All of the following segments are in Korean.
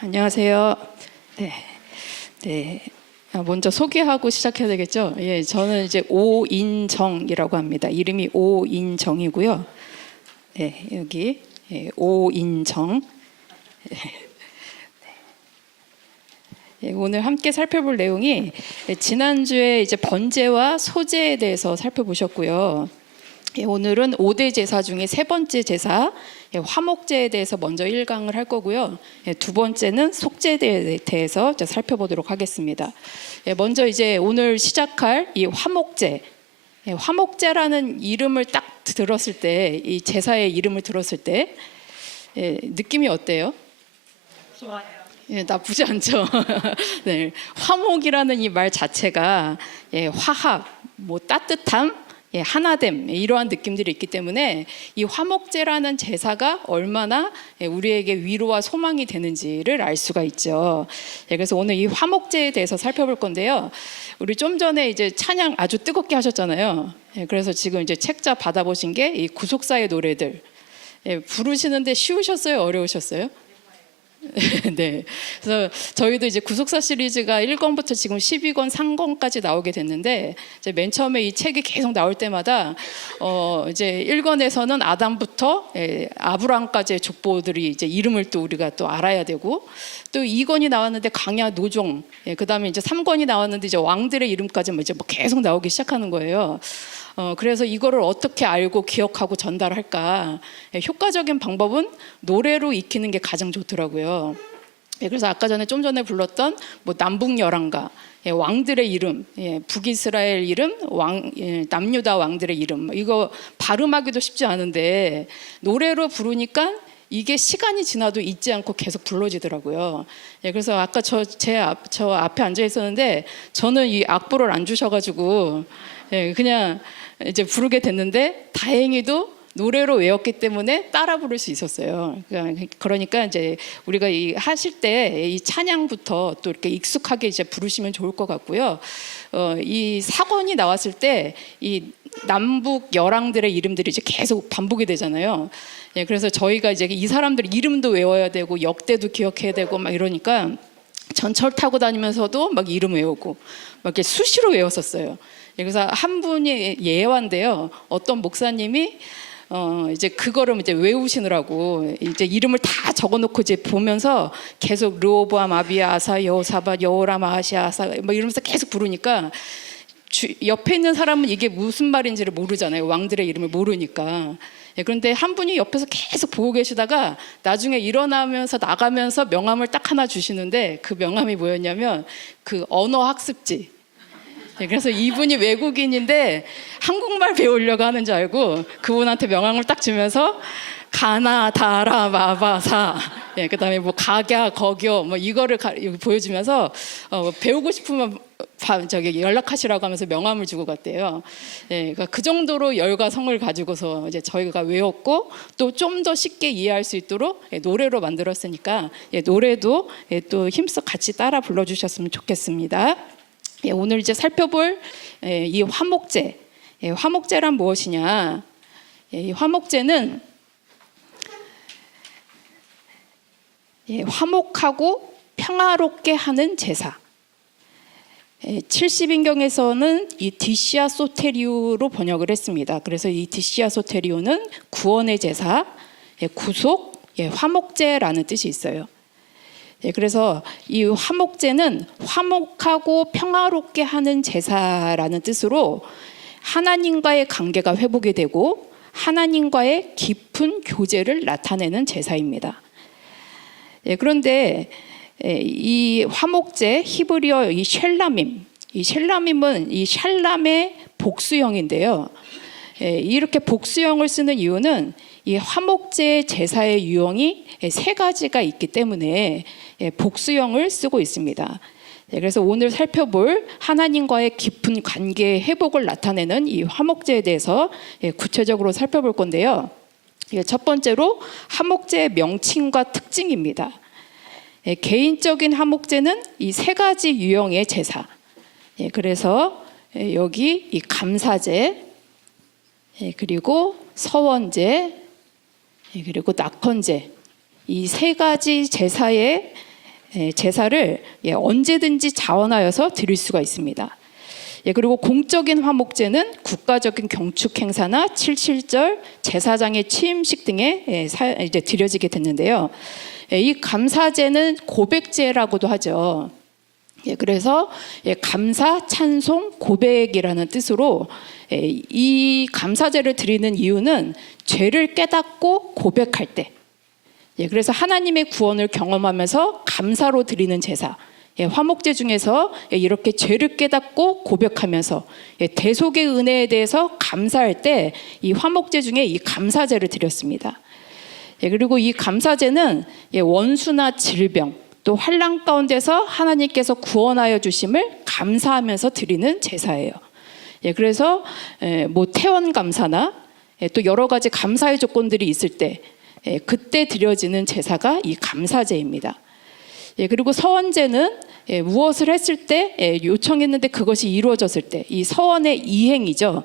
안녕하세요. 네, 네. 먼저 소개하고 시작해야 되겠죠? 예, 저는 이제 오인정이라고 합니다. 이름이 오인정이고요. 네, 여기 오인정. 예, 오늘 함께 살펴볼 내용이 지난주에 이제 번제와 소제에 대해서 살펴보셨고요. 예, 오늘은 5대 제사 중에 세 번째 제사 화목제에 대해서 먼저 1강을 할 거고요. 두 번째는 속제에 대해서 살펴보도록 하겠습니다. 먼저 이제 오늘 시작할 이 화목제. 화목제라는 이름을 딱 들었을 때, 이 제사의 이름을 들었을 때 느낌이 어때요? 좋아요. 나쁘지 않죠. 네, 화목이라는 이 말 자체가 화합, 뭐 따뜻함, 하나됨, 이러한 느낌들이 있기 때문에 이 화목제라는 제사가 얼마나 우리에게 위로와 소망이 되는지를 알 수가 있죠. 그래서 오늘 이 화목제에 대해서 살펴볼 건데요. 우리 좀 전에 이제 찬양 아주 뜨겁게 하셨잖아요. 그래서 지금 이제 책자 받아보신 게 이 구속사의 노래들 부르시는데 쉬우셨어요? 어려우셨어요? 네. 그래서 저희도 이제 구속사 시리즈가 1권부터 지금 12권, 3권까지 나오게 됐는데, 이제 맨 처음에 이 책이 계속 나올 때마다 이제 1권에서는 아담부터 아브라함까지의 족보들이 이제 이름을 또 우리가 또 알아야 되고, 또 2권이 나왔는데 강야 노종, 그다음에 이제 3권이 나왔는데 이제 왕들의 이름까지 이제 뭐 계속 나오기 시작하는 거예요. 그래서 이거를 어떻게 알고 기억하고 전달할까? 효과적인 방법은 노래로 익히는 게 가장 좋더라고요. 그래서 아까 전에 좀 전에 불렀던 뭐 남북열왕가, 왕들의 이름, 북이스라엘 이름, 남유다 왕들의 이름, 이거 발음하기도 쉽지 않은데 노래로 부르니까 이게 시간이 지나도 잊지 않고 계속 불러지더라고요. 그래서 아까 저 앞에 앉아 있었는데 저는 이 악보를 안 주셔가지고 그냥 이제 부르게 됐는데 다행히도 노래로 외웠기 때문에 따라 부를 수 있었어요. 그러니까 이제 우리가 이 하실 때 이 찬양부터 또 이렇게 익숙하게 이제 부르시면 좋을 것 같고요. 이 사권이 나왔을 때 이 남북 열왕들의 이름들이 이제 계속 반복이 되잖아요. 그래서 저희가 이제 이 사람들 이름도 외워야 되고 역대도 기억해야 되고 막 이러니까 전철 타고 다니면서도 막 이름 외우고 막 이렇게 수시로 외웠었어요. 그래서 한 분이 예화인데요. 어떤 목사님이 이제 그거를 이제 외우시느라고 이제 이름을 다 적어놓고 이제 보면서 계속 르호보암, 아비야, 아사, 여호사밧, 여호람, 아하시아, 아사 막 이러면서 계속 부르니까 옆에 있는 사람은 이게 무슨 말인지를 모르잖아요. 왕들의 이름을 모르니까. 그런데 한 분이 옆에서 계속 보고 계시다가 나중에 일어나면서 나가면서 명함을 딱 하나 주시는데 그 명함이 뭐였냐면 그 언어 학습지. 그래서 이분이 외국인인데 한국말 배우려고 하는 줄 알고 그분한테 명함을 딱 주면서 가나, 다라, 마바사, 그다음에 뭐 각야, 거교, 뭐 이거를 보여주면서 배우고 싶으면 연락하시라고 하면서 명함을 주고 갔대요. 그러니까 그 정도로 열과 성을 가지고서 이제 저희가 외웠고 또 좀 더 쉽게 이해할 수 있도록 노래로 만들었으니까 노래도 또 힘써 같이 따라 불러주셨으면 좋겠습니다. 오늘 이제 살펴볼 이 화목제. 화목제란 무엇이냐? 이 화목제는 화목하고 평화롭게 하는 제사. 70인경에서는 이 디시아 소테리오로 번역을 했습니다. 그래서 이 디시아 소테리오는 구원의 제사, 구속, 화목제라는 뜻이 있어요. 그래서 이 화목제는 화목하고 평화롭게 하는 제사라는 뜻으로 하나님과의 관계가 회복이 되고 하나님과의 깊은 교제를 나타내는 제사입니다. 그런데 이 화목제 히브리어 이 셸람임은 이 샬람의 복수형인데요. 이렇게 복수형을 쓰는 이유는 이 화목제 제사의 유형이 세 가지가 있기 때문에 복수형을 쓰고 있습니다. 그래서 오늘 살펴볼 하나님과의 깊은 관계 회복을 나타내는 이 화목제에 대해서 구체적으로 살펴볼 건데요. 첫 번째로 화목제의 명칭과 특징입니다. 개인적인 화목제는 이 세 가지 유형의 제사. 그래서 여기 이 감사제, 그리고 서원제, 그리고 낙헌제, 이 세 가지 제사의 제사를 언제든지 자원하여서 드릴 수가 있습니다. 그리고 공적인 화목제는 국가적인 경축 행사나 칠칠절, 제사장의 취임식 등에 이제 드려지게 됐는데요. 이 감사제는 고백제라고도 하죠. 그래서 감사, 찬송, 고백이라는 뜻으로 이 감사제를 드리는 이유는 죄를 깨닫고 고백할 때, 그래서 하나님의 구원을 경험하면서 감사로 드리는 제사, 화목제 중에서 이렇게 죄를 깨닫고 고백하면서 대속의 은혜에 대해서 감사할 때 이 화목제 중에 이 감사제를 드렸습니다. 그리고 이 감사제는 원수나 질병, 또 환난 가운데서 하나님께서 구원하여 주심을 감사하면서 드리는 제사예요. 그래서 뭐 태원 감사나 또 여러 가지 감사의 조건들이 있을 때 그때 드려지는 제사가 이 감사제입니다. 그리고 서원제는 무엇을 했을 때 요청했는데 그것이 이루어졌을 때 이 서원의 이행이죠.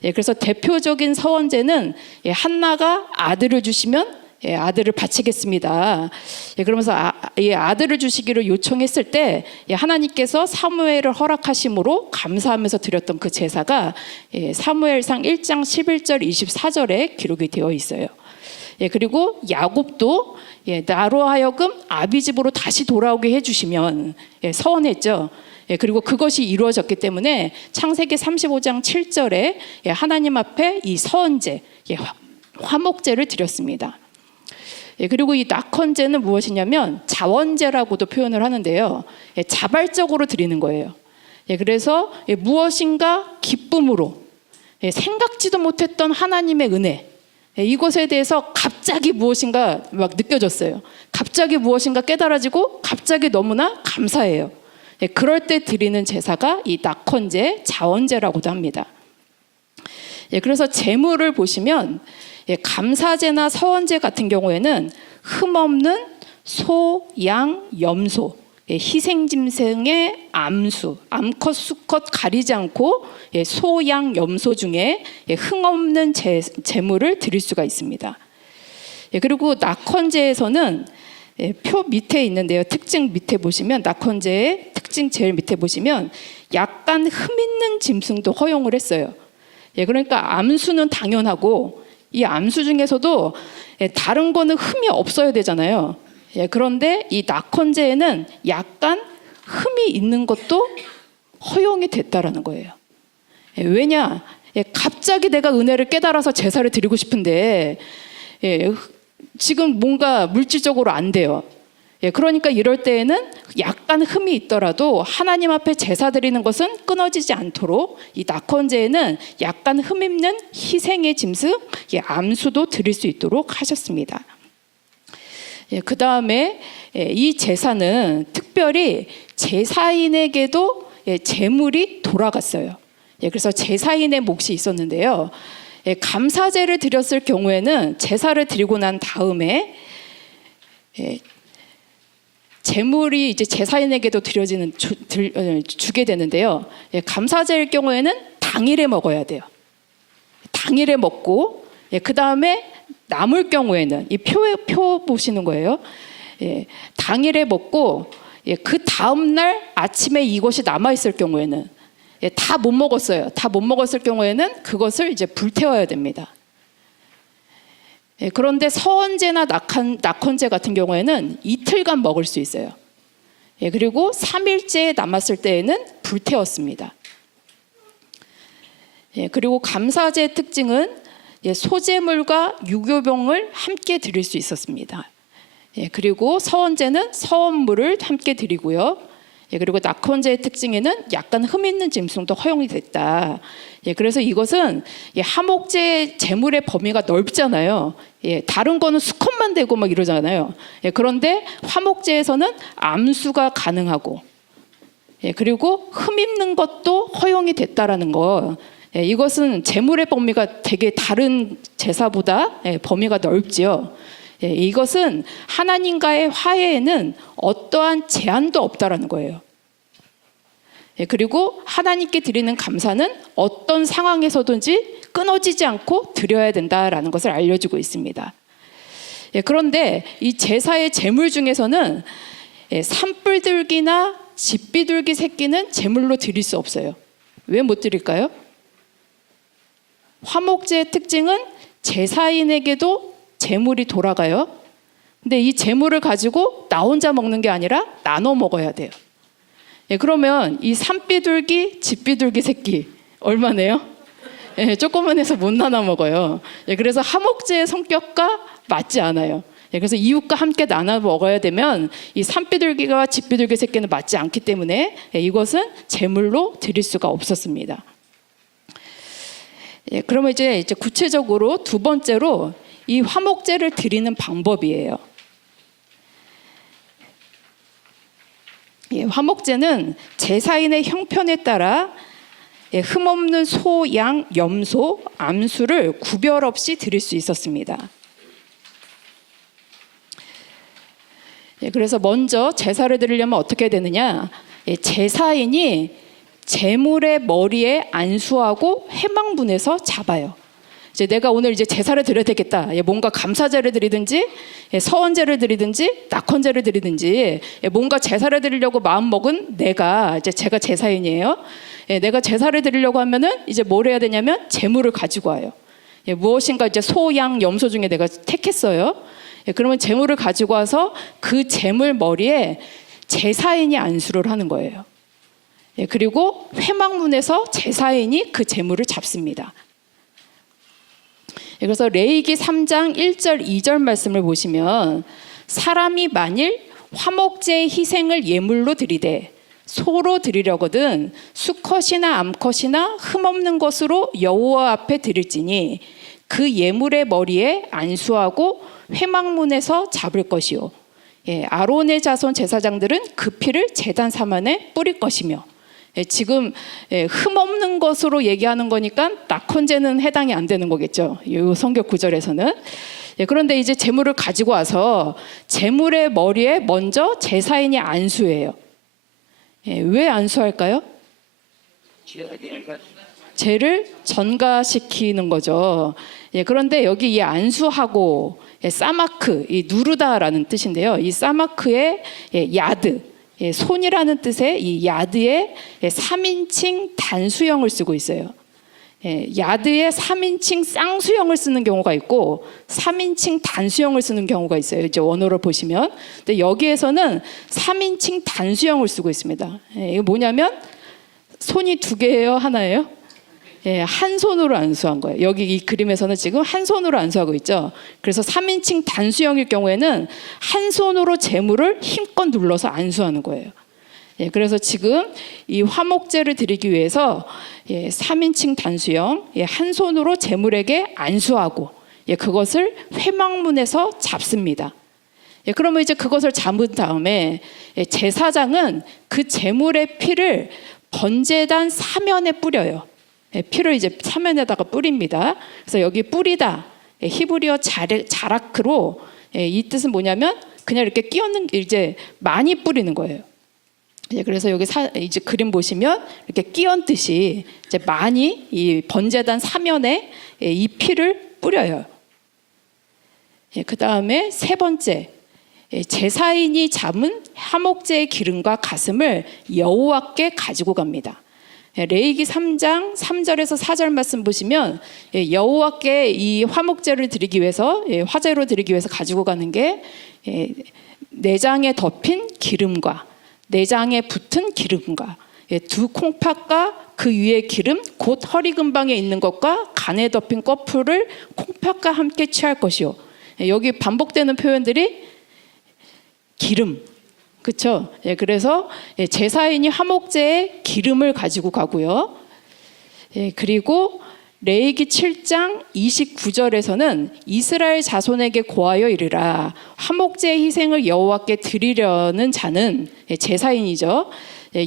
그래서 대표적인 서원제는 한나가 아들을 주시면 아들을 바치겠습니다. 그러면서 아들을 주시기를 요청했을 때 하나님께서 사무엘을 허락하심으로 감사하면서 드렸던 그 제사가 사무엘상 1장 11절 24절에 기록이 되어 있어요. 그리고 야곱도 나로 하여금 아비 집으로 다시 돌아오게 해주시면 서원했죠. 그리고 그것이 이루어졌기 때문에 창세기 35장 7절에 하나님 앞에 이 서원제, 화목제를 드렸습니다. 그리고 이 낙헌제는 무엇이냐면 자원제라고도 표현을 하는데요. 자발적으로 드리는 거예요. 그래서 무엇인가 기쁨으로 생각지도 못했던 하나님의 은혜, 이것에 대해서 갑자기 무엇인가 막 느껴졌어요. 갑자기 무엇인가 깨달아지고 갑자기 너무나 감사해요. 그럴 때 드리는 제사가 이 낙헌제, 자원제라고도 합니다. 그래서 제물을 보시면 감사제나 서원제 같은 경우에는 흠없는 소, 양, 염소, 희생짐승의 암수, 암컷, 수컷 가리지 않고 소, 양, 염소 중에 흠없는 제물을 드릴 수가 있습니다. 그리고 낙헌제에서는 표 밑에 있는데요. 특징 밑에 보시면 낙헌제의 특징 제일 밑에 보시면 약간 흠 있는 짐승도 허용을 했어요. 그러니까 암수는 당연하고 이 암수 중에서도 다른 거는 흠이 없어야 되잖아요. 그런데 이 낙헌제에는 약간 흠이 있는 것도 허용이 됐다라는 거예요. 왜냐? 갑자기 내가 은혜를 깨달아서 제사를 드리고 싶은데 지금 뭔가 물질적으로 안 돼요. 그러니까 이럴 때에는 약간 흠이 있더라도 하나님 앞에 제사 드리는 것은 끊어지지 않도록 이 낙헌제에는 약간 흠 있는 희생의 짐승, 암수도 드릴 수 있도록 하셨습니다. 그 다음에 이 제사는 특별히 제사인에게도 제물이 돌아갔어요. 그래서 제사인의 몫이 있었는데요. 감사제를 드렸을 경우에는 제사를 드리고 난 다음에 제물이 이제 제사인에게도 드려지는 주게 되는데요. 감사제일 경우에는 당일에 먹어야 돼요. 당일에 먹고 그 다음에 남을 경우에는 이 표 보시는 거예요. 당일에 먹고 그 다음 날 아침에 이것이 남아 있을 경우에는 다 못 먹었어요. 다 못 먹었을 경우에는 그것을 이제 불태워야 됩니다. 그런데 서원제나 낙헌제 같은 경우에는 이틀간 먹을 수 있어요. 그리고 3일째 남았을 때에는 불태웠습니다. 그리고 감사제의 특징은 소제물과 유교병을 함께 드릴 수 있었습니다. 그리고 서원제는 서원물을 함께 드리고요. 그리고 낙헌제의 특징에는 약간 흠 있는 짐승도 허용이 됐다. 그래서 이것은 화목제 제물의 범위가 넓잖아요. 다른 거는 수컷만 되고 막 이러잖아요. 그런데 화목제에서는 암수가 가능하고 그리고 흠 있는 것도 허용이 됐다라는 거. 이것은 제물의 범위가 되게 다른 제사보다 범위가 넓지요. 이것은 하나님과의 화해에는 어떠한 제한도 없다라는 거예요. 그리고 하나님께 드리는 감사는 어떤 상황에서든지 끊어지지 않고 드려야 된다라는 것을 알려주고 있습니다. 그런데 이 제사의 제물 중에서는 산불들기나 집비둘기 새끼는 제물로 드릴 수 없어요. 왜 못 드릴까요? 화목제의 특징은 제사인에게도 제물이 돌아가요. 근데 이 제물을 가지고 나 혼자 먹는 게 아니라 나눠 먹어야 돼요. 그러면 이 산비둘기, 집비둘기 새끼 얼마네요? 조그만해서 못 나눠 먹어요. 그래서 화목제의 성격과 맞지 않아요. 그래서 이웃과 함께 나눠 먹어야 되면 이 산비둘기와 집비둘기 새끼는 맞지 않기 때문에 이것은 제물로 드릴 수가 없었습니다. 그러면 이제 구체적으로 두 번째로 이 화목제를 드리는 방법이에요. 화목제는 제사인의 형편에 따라 흠없는 소, 양, 염소, 암수를 구별 없이 드릴 수 있었습니다. 그래서 먼저 제사를 드리려면 어떻게 되느냐? 제사인이 제물의 머리에 안수하고 회막문에서 잡아요. 이제 내가 오늘 이제 제사를 드려야 되겠다. 뭔가 감사제를 드리든지 서원제를 드리든지 낙헌제를 드리든지 뭔가 제사를 드리려고 마음 먹은 제가 제사인이에요. 내가 제사를 드리려고 하면은 이제 뭘 해야 되냐면 제물을 가지고 와요. 무엇인가 이제 소, 양, 염소 중에 내가 택했어요. 그러면 제물을 가지고 와서 그 제물 머리에 제사인이 안수를 하는 거예요. 그리고 회막문에서 제사인이 그 제물을 잡습니다. 그래서 레위기 3장 1절 2절 말씀을 보시면 사람이 만일 화목제의 희생을 예물로 드리되 소로 드리려거든 수컷이나 암컷이나 흠없는 것으로 여호와 앞에 드릴지니 그 예물의 머리에 안수하고 회막문에서 잡을 것이요. 아론의 자손 제사장들은 그 피를 제단 사만에 뿌릴 것이며 지금 흠없는 것으로 얘기하는 거니까 낙헌제는 해당이 안 되는 거겠죠. 이 성경 구절에서는. 그런데 이제 제물을 가지고 와서 제물의 머리에 먼저 제사인이 안수해요. 왜 안수할까요? 죄를 전가시키는 거죠. 그런데 여기 이 안수하고 사마크, 이 누르다라는 뜻인데요. 이 사마크의 야드, 손이라는 뜻의 이 야드의 3인칭 단수형을 쓰고 있어요. 야드의 3인칭 쌍수형을 쓰는 경우가 있고 3인칭 단수형을 쓰는 경우가 있어요. 이제 원어를 보시면. 근데 여기에서는 3인칭 단수형을 쓰고 있습니다. 이게 뭐냐면 손이 두 개예요, 하나예요? 한 손으로 안수한 거예요. 여기 이 그림에서는 지금 한 손으로 안수하고 있죠. 그래서 3인칭 단수형일 경우에는 한 손으로 제물을 힘껏 눌러서 안수하는 거예요. 그래서 지금 이 화목제를 드리기 위해서 3인칭 단수형 한 손으로 제물에게 안수하고 그것을 회막문에서 잡습니다. 그러면 이제 그것을 잡은 다음에 제사장은 그 제물의 피를 번제단 사면에 뿌려요. 피를 이제 사면에다가 뿌립니다. 그래서 여기 뿌리다 히브리어 자라크로 이 뜻은 뭐냐면 그냥 이렇게 끼얹는 이제 많이 뿌리는 거예요. 그래서 여기 이제 그림 보시면 이렇게 끼얹듯이 이제 많이 이 번제단 사면에 이 피를 뿌려요. 그 다음에 세 번째 제사인이 잡은 화목제의 기름과 가슴을 여호와께 가지고 갑니다. 레위기 3장 3절에서 4절 말씀 보시면 여호와께 이 화목제를 드리기 위해서 화제로 드리기 위해서 가지고 가는 게 내장에 덮인 기름과 내장에 붙은 기름과 두 콩팥과 그 위에 기름 곧 허리 근방에 있는 것과 간에 덮인 꺼풀을 콩팥과 함께 취할 것이요. 여기 반복되는 표현들이 기름, 그렇죠? 그래서 제사인이 화목제에 기름을 가지고 가고요. 그리고 레위기 7장 29절에서는 이스라엘 자손에게 고하여 이르라 화목제의 희생을 여호와께 드리려는 자는 제사인이죠.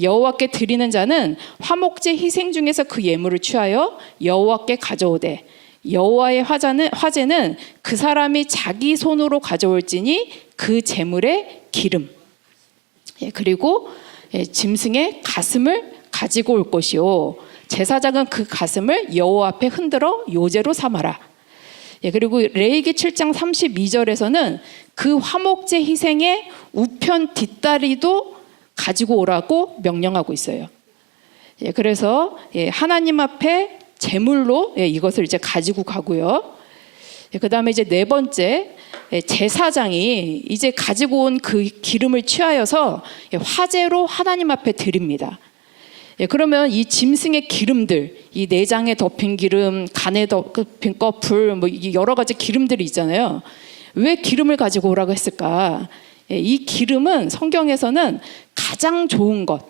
여호와께 드리는 자는 화목제 희생 중에서 그 예물을 취하여 여호와께 가져오되 여호와의 화제는 그 사람이 자기 손으로 가져올지니 그 제물의 기름 그리고 짐승의 가슴을 가지고 올 것이요 제사장은 그 가슴을 여호와 앞에 흔들어 요제로 삼아라. 그리고 레위기 7장 32절에서는 그 화목제 희생의 우편 뒷다리도 가지고 오라고 명령하고 있어요. 그래서 하나님 앞에 제물로 이것을 이제 가지고 가고요. 그다음에 이제 네 번째, 제사장이 이제 가지고 온 그 기름을 취하여서 화제로 하나님 앞에 드립니다. 그러면 이 짐승의 기름들, 이 내장에 덮인 기름, 간에 덮인 꺼풀, 뭐 여러 가지 기름들이 있잖아요. 왜 기름을 가지고 오라고 했을까? 이 기름은 성경에서는 가장 좋은 것,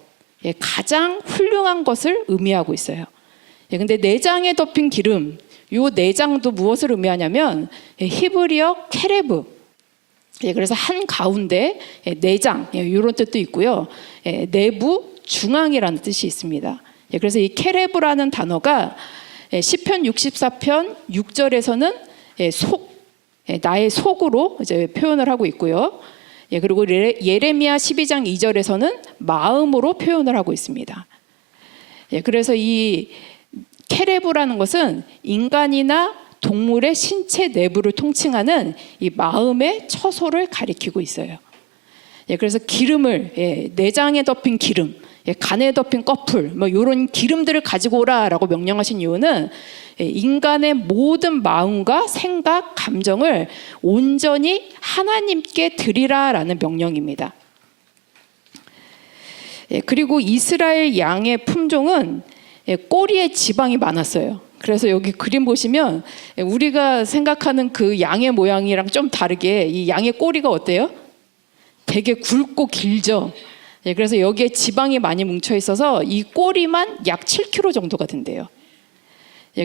가장 훌륭한 것을 의미하고 있어요. 근데 내장에 덮인 기름, 요 내장도 무엇을 의미하냐면 히브리어 케레브. 그래서 한 가운데 내장 이런 뜻도 있고요. 내부 중앙이라는 뜻이 있습니다. 그래서 이 케레브라는 단어가 시편 64편 6절에서는 속, 나의 속으로 이제 표현을 하고 있고요. 그리고 예레미야 12장 2절에서는 마음으로 표현을 하고 있습니다. 그래서 이 케레브라는 것은 인간이나 동물의 신체 내부를 통칭하는 이 마음의 처소를 가리키고 있어요. 그래서 기름을, 내장에 덮인 기름, 간에 덮인 꺼풀, 뭐 이런 기름들을 가지고 오라라고 명령하신 이유는 인간의 모든 마음과 생각, 감정을 온전히 하나님께 드리라라는 명령입니다. 그리고 이스라엘 양의 품종은 꼬리에 지방이 많았어요. 그래서 여기 그림 보시면 우리가 생각하는 그 양의 모양이랑 좀 다르게 이 양의 꼬리가 어때요? 되게 굵고 길죠. 그래서 여기에 지방이 많이 뭉쳐 있어서 이 꼬리만 약 7kg 정도가 된대요.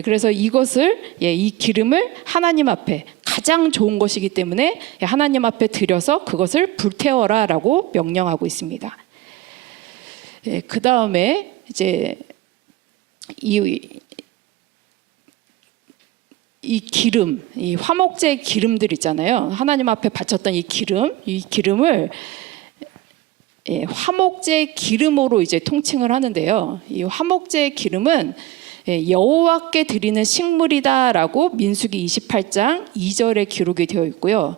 그래서 이것을, 이 기름을 하나님 앞에 가장 좋은 것이기 때문에 하나님 앞에 드려서 그것을 불태워라라고 명령하고 있습니다. 그 다음에 이제 이 기름, 이 화목제 기름들 있잖아요. 하나님 앞에 바쳤던 이 기름을 화목제 기름으로 이제 통칭을 하는데요. 이 화목제 기름은 여호와께 드리는 식물이다라고 민수기 28장 2절에 기록이 되어 있고요.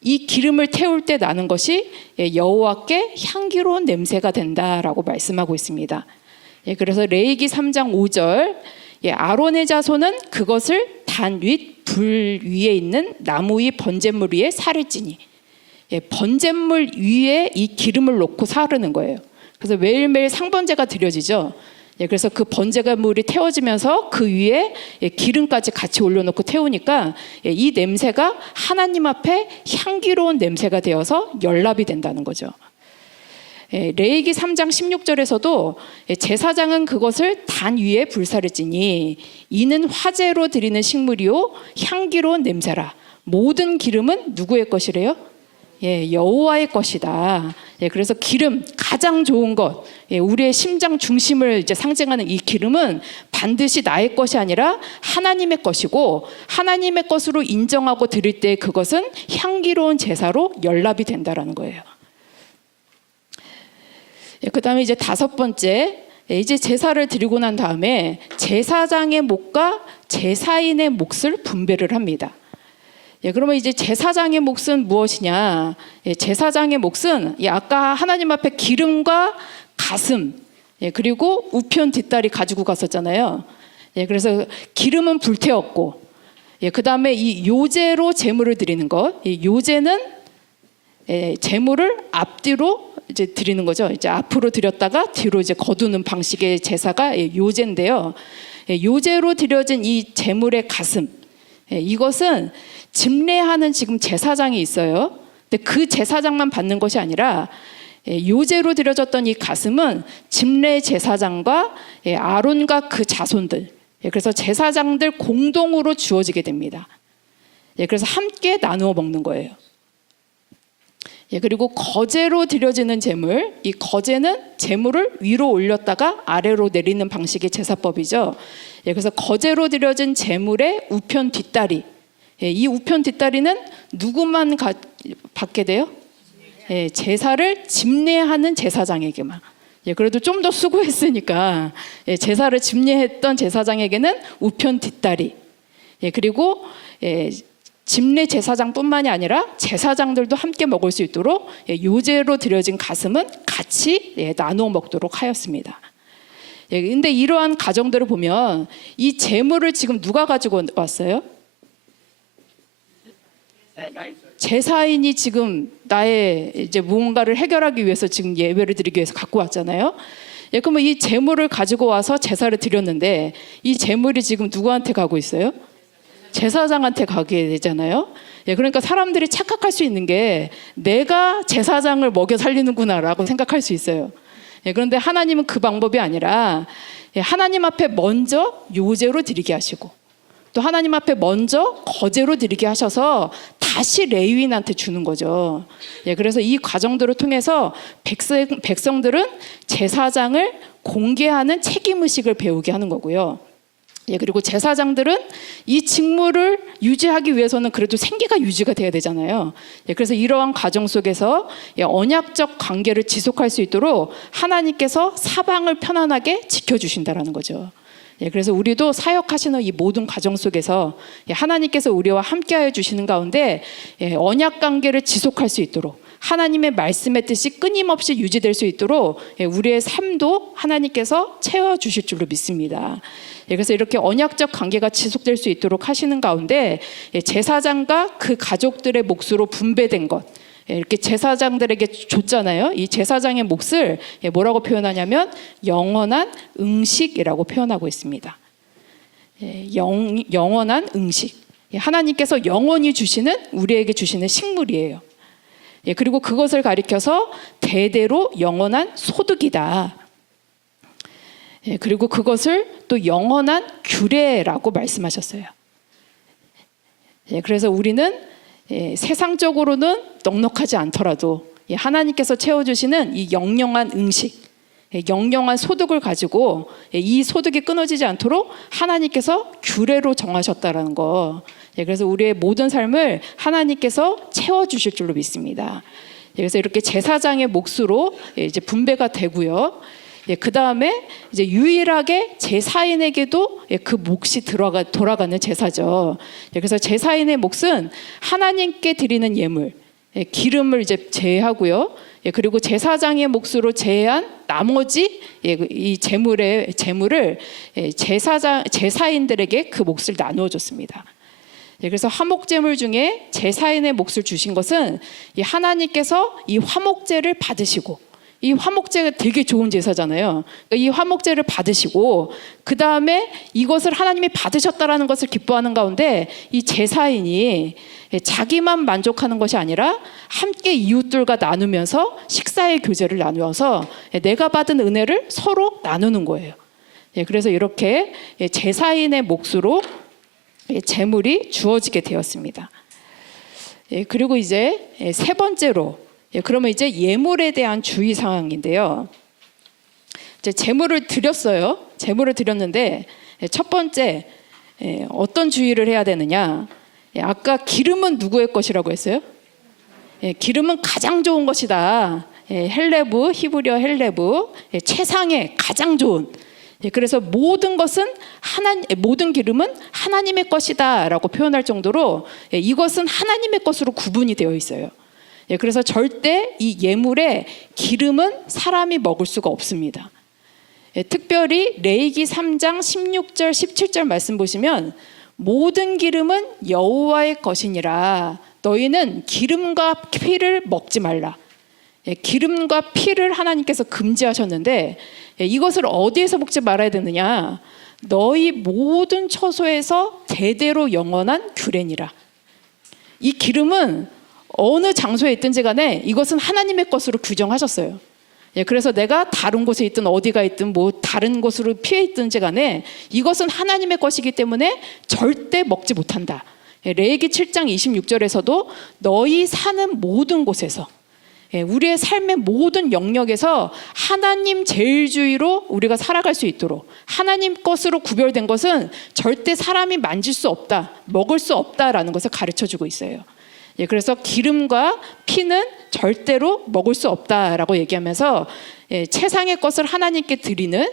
이 기름을 태울 때 나는 것이 여호와께 향기로운 냄새가 된다라고 말씀하고 있습니다. 그래서 레위기 3장 5절, 아론의 자손은 그것을 단 윗 불 위에 있는 나무 위 번제물 위에 살을 찌니, 번제물 위에 이 기름을 놓고 사르는 거예요. 그래서 매일매일 상번제가 드려지죠. 그래서 그 번제물이 태워지면서 그 위에 기름까지 같이 올려놓고 태우니까 이 냄새가 하나님 앞에 향기로운 냄새가 되어서 연락이 된다는 거죠. 레위기 3장 16절에서도 제사장은 그것을 단 위에 불사를 찌니 이는 화제로 드리는 식물이요 향기로운 냄새라. 모든 기름은 누구의 것이래요? 여호와의 것이다. 그래서 기름, 가장 좋은 것, 우리의 심장 중심을 이제 상징하는 이 기름은 반드시 나의 것이 아니라 하나님의 것이고 하나님의 것으로 인정하고 드릴 때 그것은 향기로운 제사로 연락이 된다라는 거예요. 그 다음에 이제 다섯 번째, 이제 제사를 드리고 난 다음에 제사장의 몫과 제사인의 몫을 분배를 합니다. 그러면 이제 제사장의 몫은 무엇이냐? 제사장의 몫은 아까 하나님 앞에 기름과 가슴, 그리고 우편 뒷다리 가지고 갔었잖아요. 그래서 기름은 불태웠고, 그 다음에 이 요제로 제물을 드리는 것, 이 요제는 제물을 앞뒤로 이제 드리는 거죠. 이제 앞으로 드렸다가 뒤로 이제 거두는 방식의 제사가 요제인데요. 요제로 드려진 이 제물의 가슴, 이것은 집례하는 지금 제사장이 있어요. 근데 그 제사장만 받는 것이 아니라 요제로 드려졌던 이 가슴은 집례 제사장과 아론과 그 자손들, 그래서 제사장들 공동으로 주어지게 됩니다. 그래서 함께 나누어 먹는 거예요. 그리고 거제로 드려지는 제물, 이 거제는 제물을 위로 올렸다가 아래로 내리는 방식의 제사법이죠. 그래서 거제로 드려진 제물의 우편 뒷다리, 이 우편 뒷다리는 누구만 받게 돼요? 제사를 집례하는 제사장에게만. 그래도 좀 더 수고했으니까 제사를 집례했던 제사장에게는 우편 뒷다리, 그리고 집례 제사장뿐만이 아니라 제사장들도 함께 먹을 수 있도록 요제로 드려진 가슴은 같이 나누어 먹도록 하였습니다. 근데 이러한 가정들을 보면 이 제물을 지금 누가 가지고 왔어요? 제사인이 지금 나의 이제 무언가를 해결하기 위해서 지금 예배를 드리기 위해서 갖고 왔잖아요. 그러면 이 제물을 가지고 와서 제사를 드렸는데 이 제물이 지금 누구한테 가고 있어요? 제사장한테 가게 되잖아요. 그러니까 사람들이 착각할 수 있는 게 내가 제사장을 먹여 살리는구나라고 생각할 수 있어요. 그런데 하나님은 그 방법이 아니라 하나님 앞에 먼저 요제로 드리게 하시고 또 하나님 앞에 먼저 거제로 드리게 하셔서 다시 레위인한테 주는 거죠. 그래서 이 과정들을 통해서 백성들은 제사장을 공개하는 책임의식을 배우게 하는 거고요. 그리고 제사장들은 이 직무를 유지하기 위해서는 그래도 생계가 유지가 돼야 되잖아요. 그래서 이러한 과정 속에서 언약적 관계를 지속할 수 있도록 하나님께서 사방을 편안하게 지켜주신다라는 거죠. 그래서 우리도 사역하시는 이 모든 과정 속에서 하나님께서 우리와 함께하여 주시는 가운데 언약 관계를 지속할 수 있도록 하나님의 말씀의 뜻이 끊임없이 유지될 수 있도록 우리의 삶도 하나님께서 채워주실 줄로 믿습니다. 그래서 이렇게 언약적 관계가 지속될 수 있도록 하시는 가운데 제사장과 그 가족들의 몫으로 분배된 것 이렇게 제사장들에게 줬잖아요. 이 제사장의 몫을 뭐라고 표현하냐면 영원한 응식이라고 표현하고 있습니다. 영원한 응식. 하나님께서 영원히 주시는 우리에게 주시는 식물이에요. 그리고 그것을 가리켜서 대대로 영원한 소득이다. 그리고 그것을 또 영원한 규례라고 말씀하셨어요. 그래서 우리는 세상적으로는 넉넉하지 않더라도 하나님께서 채워주시는 이 영영한 음식, 영영한 소득을 가지고 이 소득이 끊어지지 않도록 하나님께서 규례로 정하셨다라는 거. 그래서 우리의 모든 삶을 하나님께서 채워주실 줄로 믿습니다. 그래서 이렇게 제사장의 몫으로 이제 분배가 되고요. 그 다음에 이제 유일하게 제사인에게도 그 몫이 돌아가는 제사죠. 그래서 제사인의 몫은 하나님께 드리는 예물, 기름을 이제 제하고요. 그리고 제사장의 몫으로 제한 나머지 이 제물을 제사인들에게 그 몫을 나누어 줬습니다. 그래서 화목제물 중에 제사인의 몫을 주신 것은 하나님께서 이 화목제를 받으시고 이 화목제가 되게 좋은 제사잖아요. 이 화목제를 받으시고 그 다음에 이것을 하나님이 받으셨다라는 것을 기뻐하는 가운데 이 제사인이 자기만 만족하는 것이 아니라 함께 이웃들과 나누면서 식사의 교제를 나누어서 내가 받은 은혜를 서로 나누는 거예요. 그래서 이렇게 제사인의 몫으로 제물이 주어지게 되었습니다. 그리고 이제 세 번째로 그러면 이제 예물에 대한 주의 사항인데요. 이제 제물을 드렸어요. 제물을 드렸는데 첫 번째 어떤 주의를 해야 되느냐? 아까 기름은 누구의 것이라고 했어요? 기름은 가장 좋은 것이다. 헬레브, 히브리어 헬레브, 최상의 가장 좋은. 그래서 모든 기름은 하나님의 것이다라고 표현할 정도로 이것은 하나님의 것으로 구분이 되어 있어요. 그래서 절대 이 예물에 기름은 사람이 먹을 수가 없습니다. 특별히 레위기 3장 16절 17절 말씀 보시면 모든 기름은 여호와의 것이니라 너희는 기름과 피를 먹지 말라. 기름과 피를 하나님께서 금지하셨는데 이것을 어디에서 먹지 말아야 되느냐? 너희 모든 처소에서 대대로 영원한 규례니라. 이 기름은 어느 장소에 있든지 간에 이것은 하나님의 것으로 규정하셨어요. 그래서 내가 다른 곳에 있든 어디가 있든 뭐 다른 곳으로 피해 있든지 간에 이것은 하나님의 것이기 때문에 절대 먹지 못한다. 레위기 7장 26절에서도 너희 사는 모든 곳에서 우리의 삶의 모든 영역에서 하나님 제일주의로 우리가 살아갈 수 있도록 하나님 것으로 구별된 것은 절대 사람이 만질 수 없다, 먹을 수 없다라는 것을 가르쳐주고 있어요. 그래서 기름과 피는 절대로 먹을 수 없다라고 얘기하면서 최상의 것을 하나님께 드리는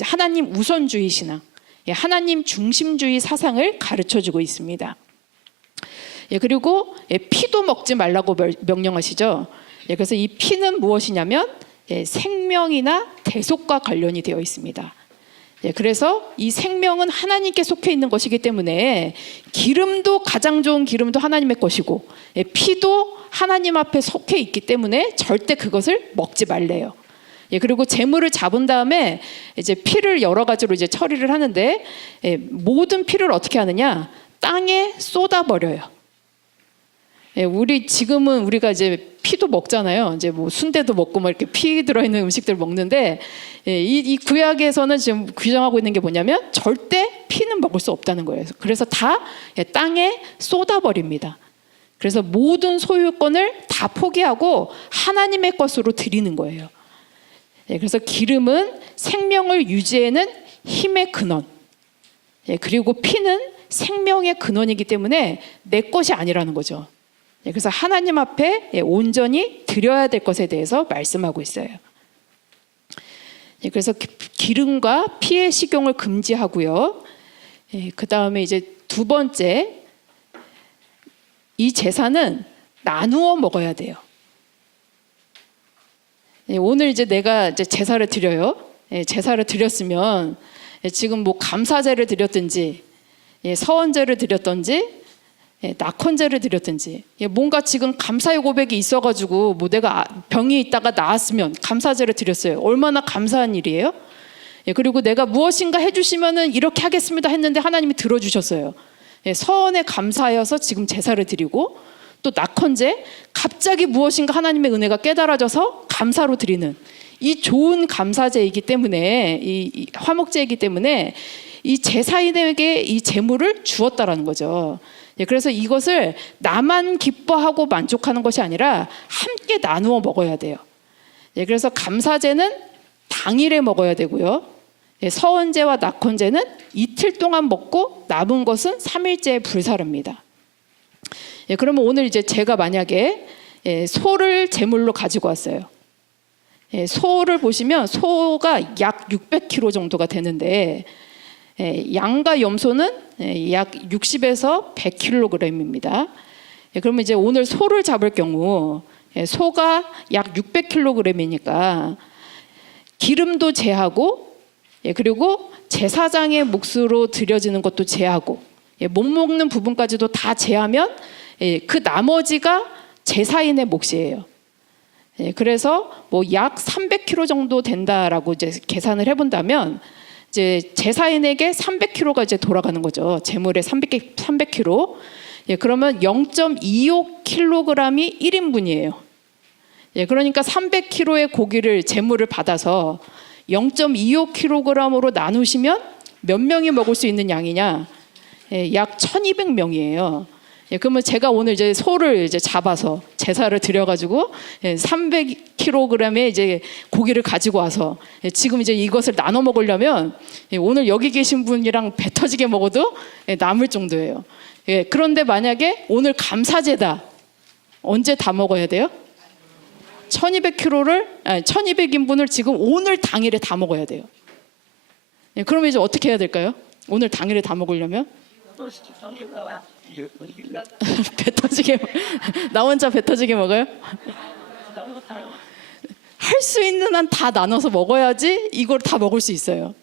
하나님 우선주의 신앙, 하나님 중심주의 사상을 가르쳐주고 있습니다. 그리고 피도 먹지 말라고 명령하시죠. 그래서 이 피는 무엇이냐면 생명이나 대속과 관련이 되어 있습니다. 그래서 이 생명은 하나님께 속해 있는 것이기 때문에 기름도 가장 좋은 기름도 하나님의 것이고 피도 하나님 앞에 속해 있기 때문에 절대 그것을 먹지 말래요. 그리고 제물을 잡은 다음에 이제 피를 여러 가지로 이제 처리를 하는데 모든 피를 어떻게 하느냐? 땅에 쏟아 버려요. 지금은 우리가 이제 피도 먹잖아요. 이제 뭐 순대도 먹고 막 이렇게 피 들어있는 음식들 먹는데 이 구약에서는 지금 규정하고 있는 게 뭐냐면 절대 피는 먹을 수 없다는 거예요. 그래서 다 땅에 쏟아 버립니다. 그래서 모든 소유권을 다 포기하고 하나님의 것으로 드리는 거예요. 그래서 기름은 생명을 유지하는 힘의 근원, 그리고 피는 생명의 근원이기 때문에 내 것이 아니라는 거죠. 그래서 하나님 앞에 온전히 드려야 될 것에 대해서 말씀하고 있어요. 그래서 기름과 피의 식용을 금지하고요. 그 다음에 이제 두 번째, 이 제사는 나누어 먹어야 돼요. 오늘 이제 내가 이제 제사를 드려요. 제사를 드렸으면 지금 뭐 감사제를 드렸든지 서원제를 드렸든지 낙헌제를 드렸든지 뭔가 지금 감사의 고백이 있어가지고 뭐 내가 병이 있다가 나았으면 감사제를 드렸어요. 얼마나 감사한 일이에요. 그리고 내가 무엇인가 해주시면은 이렇게 하겠습니다 했는데 하나님이 들어주셨어요. 서원에 감사하여서 지금 제사를 드리고, 또 낙헌제, 갑자기 무엇인가 하나님의 은혜가 깨달아져서 감사로 드리는 이 좋은 감사제이기 때문에, 이 화목제이기 때문에 이 제사인에게 이 제물을 주었다라는 거죠. 그래서 이것을 나만 기뻐하고 만족하는 것이 아니라 함께 나누어 먹어야 돼요. 그래서 감사제는 당일에 먹어야 되고요. 서원제와 낙헌제는 이틀 동안 먹고 남은 것은 3일째에 불사릅니다. 그러면 오늘 이제 제가 만약에 소를 제물로 가지고 왔어요. 소를 보시면 소가 약 600kg 정도가 되는데 양과 염소는 약 60에서 100kg입니다. 그러면 이제 오늘 소를 잡을 경우 소가 약 600kg이니까 기름도 제하고, 그리고 제사장의 몫으로 드려지는 것도 제하고, 못 먹는 부분까지도 다 제하면 그 나머지가 제사인의 몫이에요. 그래서 뭐 약 300kg 정도 된다라고 이제 계산을 해본다면 이제 제사인에게 300kg가 이제 돌아가는 거죠. 제물의 300kg. 그러면 0.25kg이 1인분이에요. 그러니까 300kg의 고기를 제물을 받아서 0.25kg으로 나누시면 몇 명이 먹을 수 있는 양이냐? 약 1,200명이에요. 그러면 제가 오늘 이제 소를 이제 잡아서 제사를 드려가지고 300kg의 이제 고기를 가지고 와서 지금 이제 이것을 나눠 먹으려면 오늘 여기 계신 분이랑 배 터지게 먹어도 남을 정도예요. 그런데 만약에 오늘 감사제다, 언제 다 먹어야 돼요? 1200인분을 지금 오늘 당일에 다 먹어야 돼요. 그러면 이제 어떻게 해야 될까요? 오늘 당일에 다 먹으려면? 배 터지게 나 혼자 배 터지게 먹어요? 할 수 있는 한 다 나눠서 먹어야지 이걸 다 먹을 수 있어요.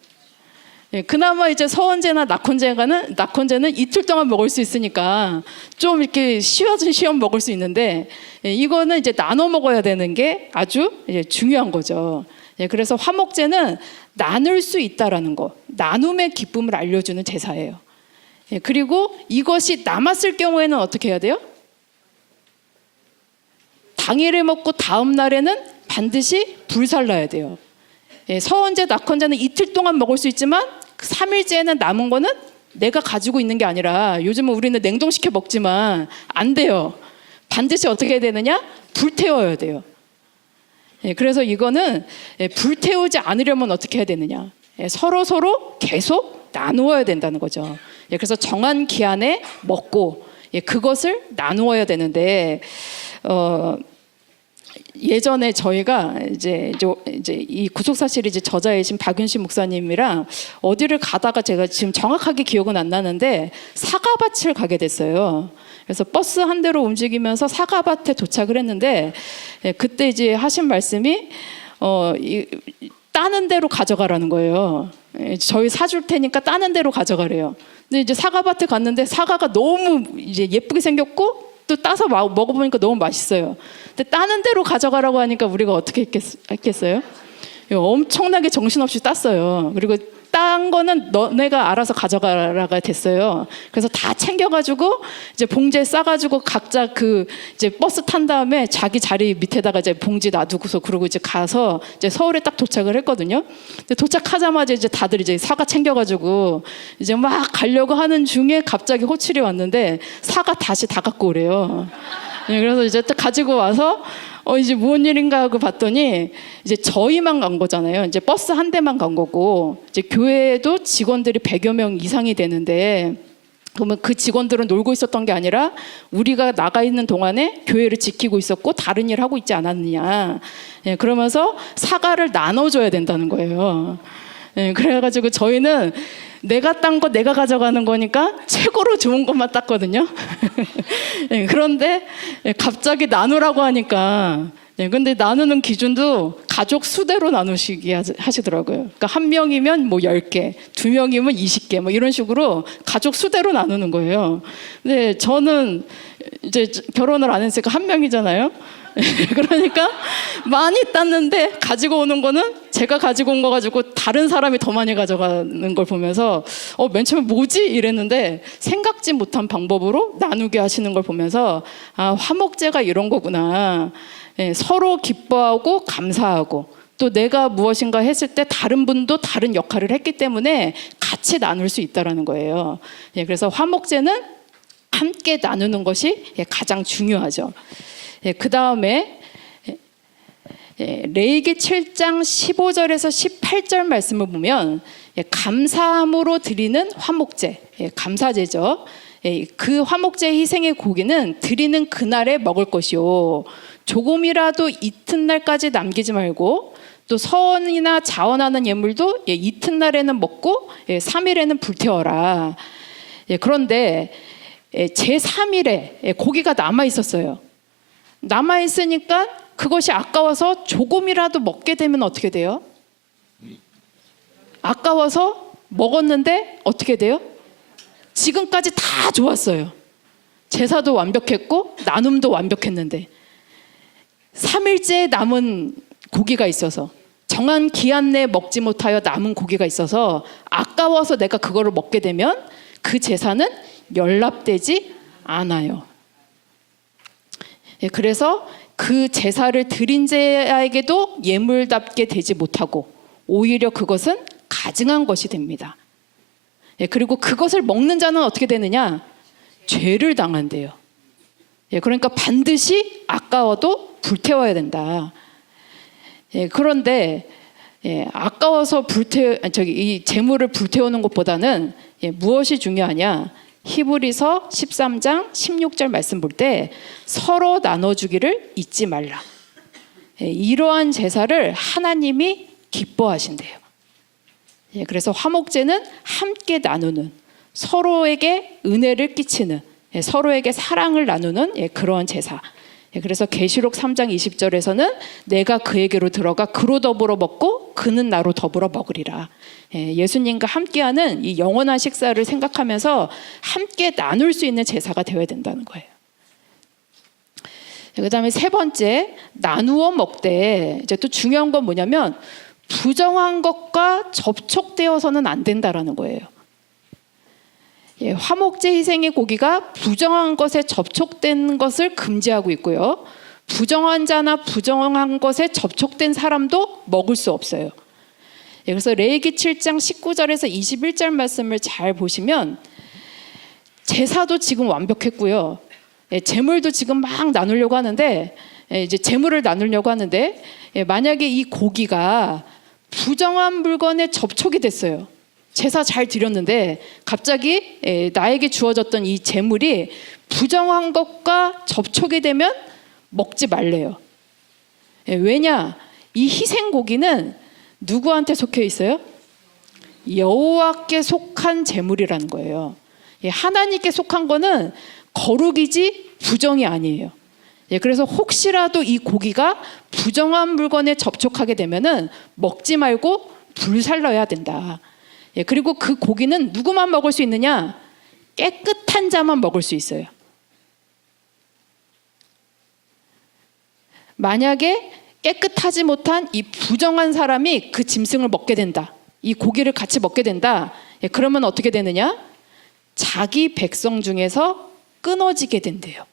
그나마 이제 서원제나 낙헌제는 이틀 동안 먹을 수 있으니까 좀 이렇게 쉬엄 먹을 수 있는데, 이거는 이제 나눠 먹어야 되는 게 아주 이제 중요한 거죠. 그래서 화목제는 나눌 수 있다라는 거, 나눔의 기쁨을 알려주는 제사예요. 그리고 이것이 남았을 경우에는 어떻게 해야 돼요? 당일에 먹고 다음 날에는 반드시 불살라야 돼요. 서원제, 낙헌제는 이틀 동안 먹을 수 있지만 3일째에는 남은 거는 내가 가지고 있는 게 아니라, 요즘은 우리는 냉동시켜 먹지만 안 돼요. 반드시 어떻게 해야 되느냐? 불태워야 돼요. 그래서 이거는 불태우지 않으려면 어떻게 해야 되느냐? 서로 계속 나누어야 된다는 거죠. 그래서 정한 기한에 먹고 그것을 나누어야 되는데, 예전에 저희가 이제 이 구속사 시리즈 저자이신 박윤신 목사님이랑 어디를 가다가 제가 지금 정확하게 기억은 안 나는데 사과밭을 가게 됐어요. 그래서 버스 한 대로 움직이면서 사과밭에 도착을 했는데 그때 이제 하신 말씀이 따는 대로 가져가라는 거예요. 저희 사줄 테니까 따는 대로 가져가래요. 근데 이제 사과밭에 갔는데 사과가 너무 이제 예쁘게 생겼고 또 따서 먹어보니까 너무 맛있어요. 근데 따는 대로 가져가라고 하니까 우리가 어떻게 했겠어요? 엄청나게 정신없이 땄어요. 그리고 딴 거는 너네가 알아서 가져가라가 됐어요. 그래서 다 챙겨가지고 이제 봉지에 싸가지고 각자 그 이제 버스 탄 다음에 자기 자리 밑에다가 이제 봉지 놔두고서 그러고 이제 가서 이제 서울에 딱 도착을 했거든요. 근데 도착하자마자 이제 다들 이제 사과 챙겨가지고 이제 막 가려고 하는 중에 갑자기 호출이 왔는데 사과 다시 다 갖고 오래요. 그래서 이제 딱 가지고 와서 이제 무슨 일인가 하고 봤더니 이제 저희만 간 거잖아요. 이제 버스 한 대만 간 거고 이제 교회에도 직원들이 100여 명 이상이 되는데 그러면 그 직원들은 놀고 있었던 게 아니라 우리가 나가 있는 동안에 교회를 지키고 있었고 다른 일 하고 있지 않았느냐. 그러면서 사과를 나눠줘야 된다는 거예요. 그래가지고 저희는 내가 딴 거 내가 가져가는 거니까 최고로 좋은 것만 땄거든요. 그런데 갑자기 나누라고 하니까 근데 나누는 기준도 가족 수대로 나누시게 하시더라고요. 그러니까 한 명이면 뭐 10개, 두 명이면 20개 뭐 이런 식으로 가족 수대로 나누는 거예요. 근데 저는 이제 결혼을 안 했으니까 한 명이잖아요. 그러니까 많이 땄는데 가지고 오는 거는 제가 가지고 온 거 가지고 다른 사람이 더 많이 가져가는 걸 보면서 맨 처음에 뭐지? 이랬는데 생각지 못한 방법으로 나누게 하시는 걸 보면서 화목제가 이런 거구나. 서로 기뻐하고 감사하고 또 내가 무엇인가 했을 때 다른 분도 다른 역할을 했기 때문에 같이 나눌 수 있다는 거예요. 그래서 화목제는 함께 나누는 것이 가장 중요하죠. 그 다음에 레위기 7장 15절에서 18절 말씀을 보면 감사함으로 드리는 화목제, 감사제죠. 그 화목제 희생의 고기는 드리는 그날에 먹을 것이요 조금이라도 이튿날까지 남기지 말고 또 서원이나 자원하는 예물도 이튿날에는 먹고 3일에는 불태워라. 그런데 제3일에 고기가 남아 있었어요. 남아 있으니까 그것이 아까워서 조금이라도 먹게 되면 어떻게 돼요? 아까워서 먹었는데 어떻게 돼요? 지금까지 다 좋았어요. 제사도 완벽했고 나눔도 완벽했는데 3일째 남은 고기가 있어서 정한 기한 내에 먹지 못하여 남은 고기가 있어서 아까워서 내가 그거를 먹게 되면 그 제사는 연락되지 않아요. 그래서 그 제사를 드린 자에게도 예물답게 되지 못하고 오히려 그것은 가증한 것이 됩니다. 그리고 그것을 먹는 자는 어떻게 되느냐? 죄를 당한대요. 그러니까 반드시 아까워도 불태워야 된다. 그런데 아까워서 이 재물을 불태우는 것보다는 무엇이 중요하냐? 히브리서 13장 16절 말씀 볼 때 서로 나눠주기를 잊지 말라. 이러한 제사를 하나님이 기뻐하신대요. 그래서 화목제는 함께 나누는, 서로에게 은혜를 끼치는, 서로에게 사랑을 나누는 그러한 제사. 그래서 계시록 3장 20절에서는 내가 그에게로 들어가 그로 더불어 먹고 그는 나로 더불어 먹으리라. 예수님과 함께하는 이 영원한 식사를 생각하면서 함께 나눌 수 있는 제사가 되어야 된다는 거예요. 그다음에 세 번째, 나누어 먹되 이제 또 중요한 건 뭐냐면 부정한 것과 접촉되어서는 안 된다라는 거예요. 화목제 희생의 고기가 부정한 것에 접촉된 것을 금지하고 있고요. 부정한 자나 부정한 것에 접촉된 사람도 먹을 수 없어요. 그래서 레위기 7장 19절에서 21절 말씀을 잘 보시면 제사도 지금 완벽했고요. 제물도 지금 막 나누려고 하는데 이제 제물을 나누려고 하는데 만약에 이 고기가 부정한 물건에 접촉이 됐어요. 제사 잘 드렸는데 갑자기 나에게 주어졌던 이 제물이 부정한 것과 접촉이 되면 먹지 말래요. 왜냐? 이 희생 고기는 누구한테 속해 있어요? 여호와께 속한 제물이라는 거예요. 하나님께 속한 거는 거룩이지 부정이 아니에요. 그래서 혹시라도 이 고기가 부정한 물건에 접촉하게 되면은 먹지 말고 불살라야 된다. 그리고 그 고기는 누구만 먹을 수 있느냐? 깨끗한 자만 먹을 수 있어요. 만약에 깨끗하지 못한 이 부정한 사람이 그 짐승을 먹게 된다. 이 고기를 같이 먹게 된다. 그러면 어떻게 되느냐? 자기 백성 중에서 끊어지게 된대요.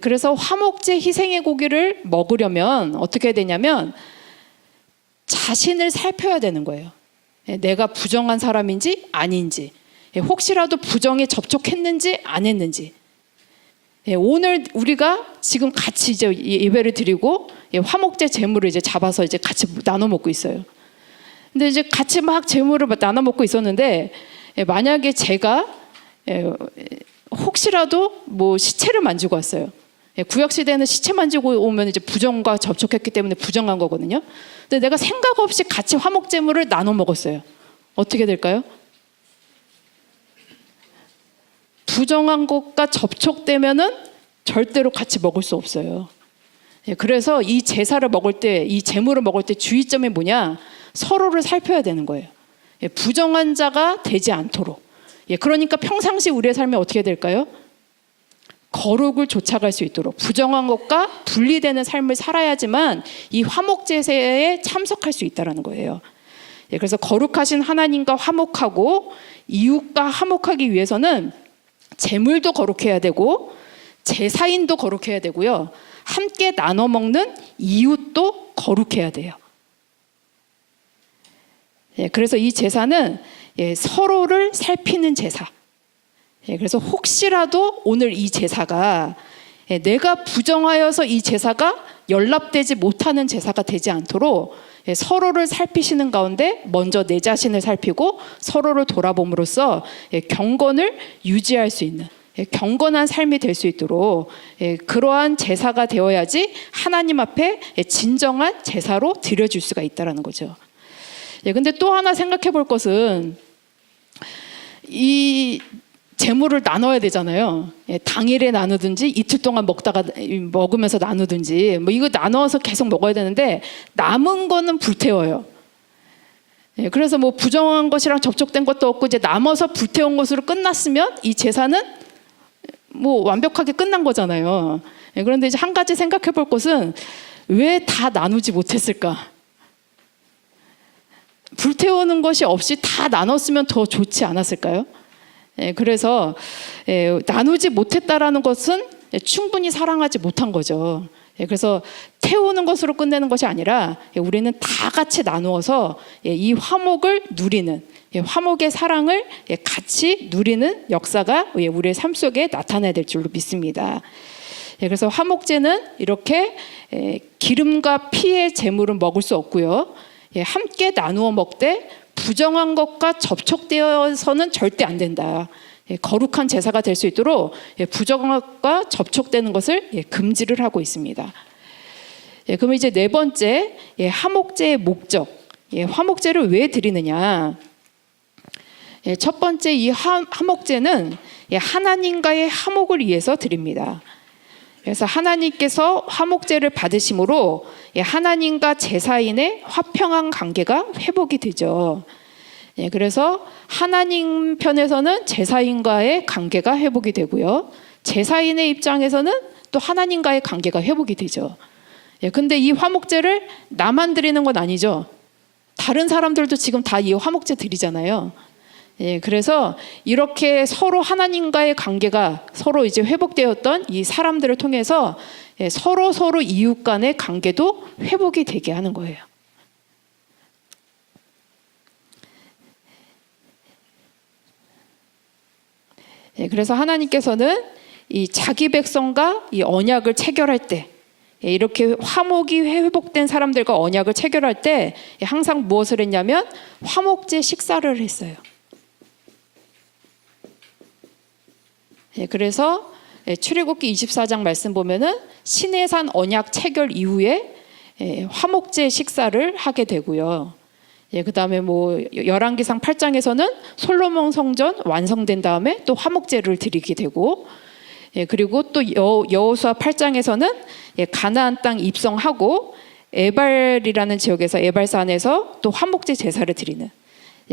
그래서 화목제 희생의 고기를 먹으려면 어떻게 되냐면 자신을 살펴야 되는 거예요. 내가 부정한 사람인지 아닌지, 혹시라도 부정에 접촉했는지 안 했는지. 오늘 우리가 지금 같이 이제 예배를 드리고 화목제 제물을 이제 잡아서 이제 같이 나눠 먹고 있어요. 근데 이제 같이 막 제물을 나눠 먹고 있었는데 만약에 제가 혹시라도 뭐 시체를 만지고 왔어요. 구약 시대는 시체 만지고 오면 이제 부정과 접촉했기 때문에 부정한 거거든요. 근데 내가 생각 없이 같이 화목제물을 나눠 먹었어요. 어떻게 될까요? 부정한 것과 접촉되면은 절대로 같이 먹을 수 없어요. 그래서 이 제사를 먹을 때, 이 제물을 먹을 때 주의점이 뭐냐? 서로를 살펴야 되는 거예요. 부정한 자가 되지 않도록. 그러니까 평상시 우리의 삶이 어떻게 될까요? 거룩을 쫓아갈 수 있도록 부정한 것과 분리되는 삶을 살아야지만 이 화목제사에 참석할 수 있다는 거예요. 그래서 거룩하신 하나님과 화목하고 이웃과 화목하기 위해서는 제물도 거룩해야 되고 제사인도 거룩해야 되고요. 함께 나눠 먹는 이웃도 거룩해야 돼요. 그래서 이 제사는 서로를 살피는 제사. 그래서 혹시라도 오늘 이 제사가 내가 부정하여서 이 제사가 연락되지 못하는 제사가 되지 않도록 서로를 살피시는 가운데 먼저 내 자신을 살피고 서로를 돌아봄으로써 경건을 유지할 수 있는 경건한 삶이 될 수 있도록 그러한 제사가 되어야지 하나님 앞에 진정한 제사로 드려질 수가 있다는 거죠. 근데 또 하나 생각해 볼 것은 이 재물을 나눠야 되잖아요. 당일에 나누든지 이틀 동안 먹으면서 나누든지 뭐 이거 나눠서 계속 먹어야 되는데 남은 거는 불태워요. 그래서 뭐 부정한 것이랑 접촉된 것도 없고 이제 남아서 불태운 것으로 끝났으면 이 제사는 뭐 완벽하게 끝난 거잖아요. 그런데 이제 한 가지 생각해 볼 것은 왜 다 나누지 못했을까? 불태우는 것이 없이 다 나눴으면 더 좋지 않았을까요? 그래서 나누지 못했다라는 것은 충분히 사랑하지 못한 거죠. 그래서 태우는 것으로 끝내는 것이 아니라 우리는 다 같이 나누어서 이 화목을 누리는 화목의 사랑을 같이 누리는 역사가 우리의 삶 속에 나타나야 될 줄로 믿습니다. 그래서 화목제는 이렇게 기름과 피의 제물은 먹을 수 없고요. 함께 나누어 먹되 부정한 것과 접촉되어서는 절대 안 된다. 거룩한 제사가 될 수 있도록 부정한 것과 접촉되는 것을 금지를 하고 있습니다. 그러면 이제 네 번째 화목제의 목적, 화목제를 왜 드리느냐? 첫 번째 이 화목제는 하나님과의 화목을 위해서 드립니다. 그래서 하나님께서 화목제를 받으심으로 하나님과 제사인의 화평한 관계가 회복이 되죠. 그래서 하나님 편에서는 제사인과의 관계가 회복이 되고요. 제사인의 입장에서는 또 하나님과의 관계가 회복이 되죠. 근데 이 화목제를 나만 드리는 건 아니죠. 다른 사람들도 지금 다 이 화목제 드리잖아요. 그래서 이렇게 서로 하나님과의 관계가 서로 이제 회복되었던 이 사람들을 통해서 서로 이웃 간의 관계도 회복이 되게 하는 거예요. 그래서 하나님께서는 이 자기 백성과 이 언약을 체결할 때 이렇게 화목이 회복된 사람들과 언약을 체결할 때 항상 무엇을 했냐면 화목제 식사를 했어요. 그래서 출애굽기 24장 말씀 보면은 시내산 언약 체결 이후에 화목제 식사를 하게 되고요. 그다음에 뭐 열왕기상 8장에서는 솔로몬 성전 완성된 다음에 또 화목제를 드리게 되고, 그리고 또 여호수아 8장에서는 가나안 땅 입성하고 에발이라는 지역에서 에발산에서 또 화목제 제사를 드리는,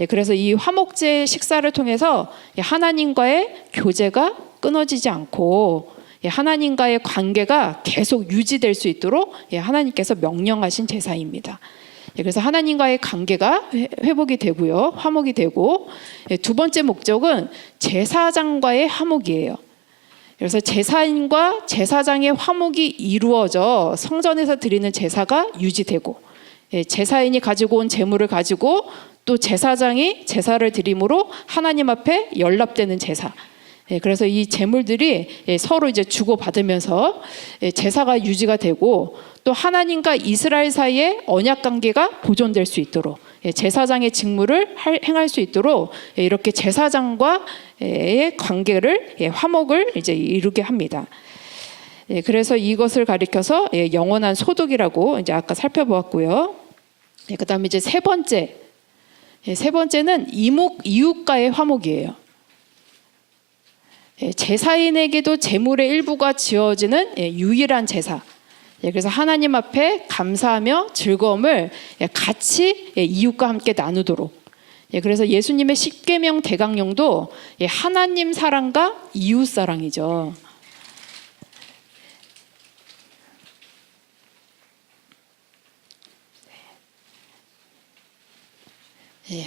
그래서 이 화목제 식사를 통해서 하나님과의 교제가 끊어지지 않고 하나님과의 관계가 계속 유지될 수 있도록 하나님께서 명령하신 제사입니다. 그래서 하나님과의 관계가 회복이 되고요, 화목이 되고, 두 번째 목적은 제사장과의 화목이에요. 그래서 제사인과 제사장의 화목이 이루어져 성전에서 드리는 제사가 유지되고, 제사인이 가지고 온 제물을 가지고 또 제사장이 제사를 드림으로 하나님 앞에 연락되는 제사. 그래서 이 제물들이 서로 이제 주고받으면서 제사가 유지가 되고, 또 하나님과 이스라엘 사이의 언약 관계가 보존될 수 있도록 제사장의 직무를 행할 수 있도록 이렇게 제사장과의 관계를, 화목을 이제 이루게 합니다. 그래서 이것을 가리켜서 영원한 소득이라고 이제 아까 살펴보았고요. 그다음에 이제 세 번째는 이웃과의 화목이에요. 제사인에게도 제물의 일부가 지어지는 유일한 제사. 그래서 하나님 앞에 감사하며 즐거움을 같이 이웃과 함께 나누도록. 그래서 예수님의 십계명 대강령도 하나님 사랑과 이웃 사랑이죠.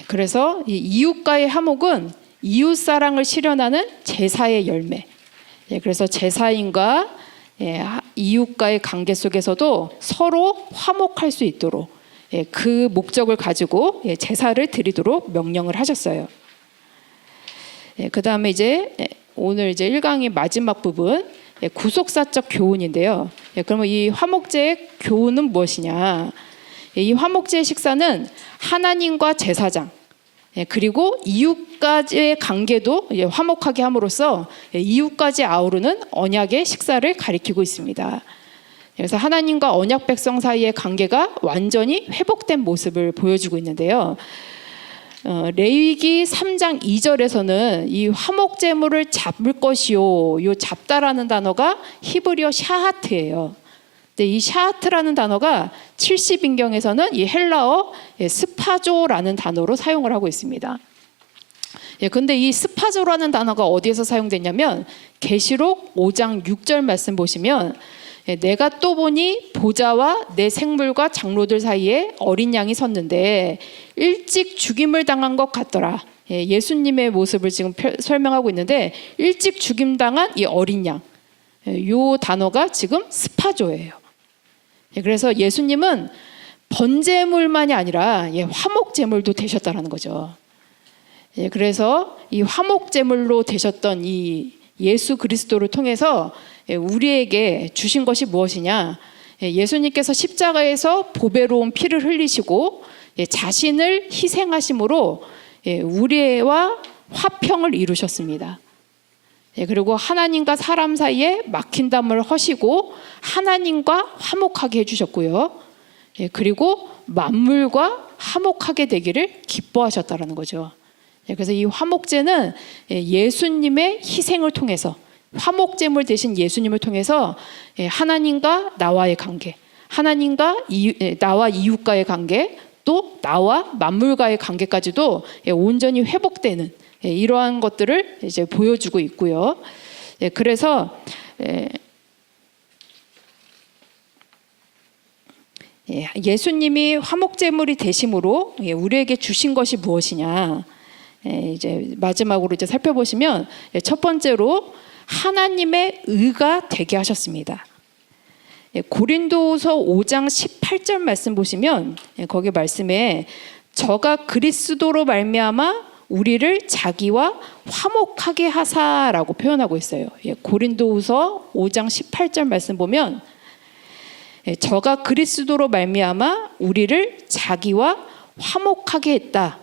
그래서 이 이웃과의 화목은 이웃 사랑을 실현하는 제사의 열매. 그래서 제사인과 이웃과의 관계 속에서도 서로 화목할 수 있도록 그 목적을 가지고 제사를 드리도록 명령을 하셨어요. 그다음에 이제 오늘 이제 1강의 마지막 부분, 구속사적 교훈인데요. 그러면 이 화목제의 교훈은 무엇이냐? 이 화목제의 식사는 하나님과 제사장, 그리고 이웃까지의 관계도 화목하게 함으로써 이웃까지 아우르는 언약의 식사를 가리키고 있습니다. 그래서 하나님과 언약 백성 사이의 관계가 완전히 회복된 모습을 보여주고 있는데요. 레위기 3장 2절에서는 이 화목 제물을 잡을 것이요, 요 잡다라는 단어가 히브리어 샤하트예요. 이 샤하트라는 단어가 70인경에서는 이 헬라어 스파조라는 단어로 사용을 하고 있습니다. 근데 이 스파조라는 단어가 어디에서 사용됐냐면 계시록 5장 6절 말씀 보시면, 내가 또 보니 보좌와 내 생물과 장로들 사이에 어린 양이 섰는데 일찍 죽임을 당한 것 같더라. 예수님의 모습을 지금 설명하고 있는데, 일찍 죽임당한 이 어린 양, 요 단어가 지금 스파조예요. 그래서 예수님은 번제물만이 아니라 화목제물도 되셨다라는 거죠. 그래서 이 화목제물로 되셨던 이 예수 그리스도를 통해서 우리에게 주신 것이 무엇이냐? 예수님께서 십자가에서 보배로운 피를 흘리시고 자신을 희생하심으로 우리와 화평을 이루셨습니다. 그리고 하나님과 사람 사이에 막힌 담을 허시고 하나님과 화목하게 해주셨고요. 그리고 만물과 화목하게 되기를 기뻐하셨다는 거죠. 그래서 이 화목제는 예수님의 희생을 통해서, 화목제물 대신 예수님을 통해서 하나님과 나와의 관계, 하나님과 나와 이웃과의 관계, 또 나와 만물과의 관계까지도 온전히 회복되는 이러한 것들을 이제 보여주고 있고요. 그래서 예수님이 화목제물이 되심으로 우리에게 주신 것이 무엇이냐? 이제 마지막으로 이제 살펴보시면, 첫 번째로 하나님의 의가 되게 하셨습니다. 고린도후서 5장 18절 말씀 보시면, 거기 말씀에 저가 그리스도로 말미암아 우리를 자기와 화목하게 하사라고 표현하고 있어요. 고린도후서 5장 18절 말씀 보면, 저가 그리스도로 말미암아 우리를 자기와 화목하게 했다.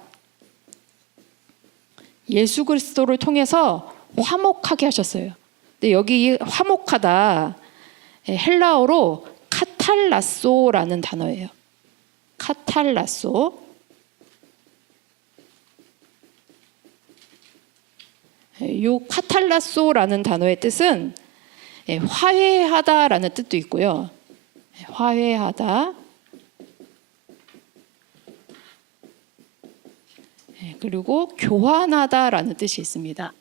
예수 그리스도를 통해서 화목하게 하셨어요. 근데 여기 화목하다, 헬라어로 카탈라소라는 단어예요. 카탈라소. 요 카탈라소라는 단어의 뜻은 화해하다라는 뜻도 있고요. 화해하다. 그리고 교환하다라는 뜻이 있습니다.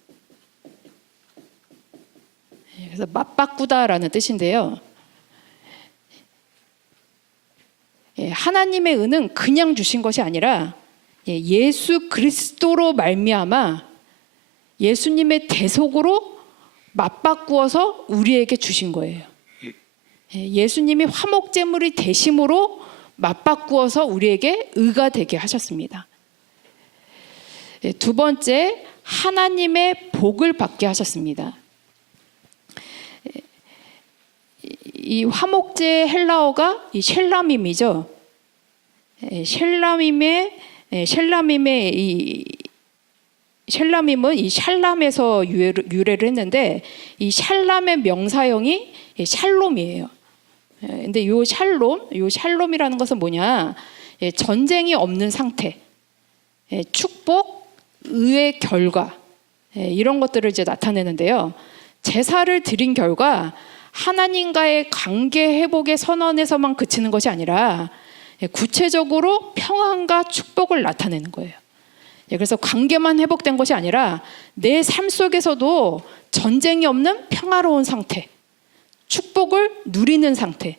그래서 맞바꾸다라는 뜻인데요. 하나님의 은은 그냥 주신 것이 아니라 예수 그리스도로 말미암아 예수님의 대속으로 맞바꾸어서 우리에게 주신 거예요. 예수님이 화목제물이 되심으로 맞바꾸어서 우리에게 의가 되게 하셨습니다. 두 번째, 하나님의 복을 받게 하셨습니다. 이 화목제의 헬라어가 이 셸라밈이죠. 셸라밈은 이 샬람에서 유래를 했는데 이 샬람의 명사형이 샬롬이에요. 근데 요 샬롬이라는 것은 뭐냐? 전쟁이 없는 상태, 축복, 의의 결과, 이런 것들을 이제 나타내는데요. 제사를 드린 결과 하나님과의 관계 회복의 선언에서만 그치는 것이 아니라 구체적으로 평안과 축복을 나타내는 거예요. 그래서 관계만 회복된 것이 아니라 내 삶 속에서도 전쟁이 없는 평화로운 상태, 축복을 누리는 상태,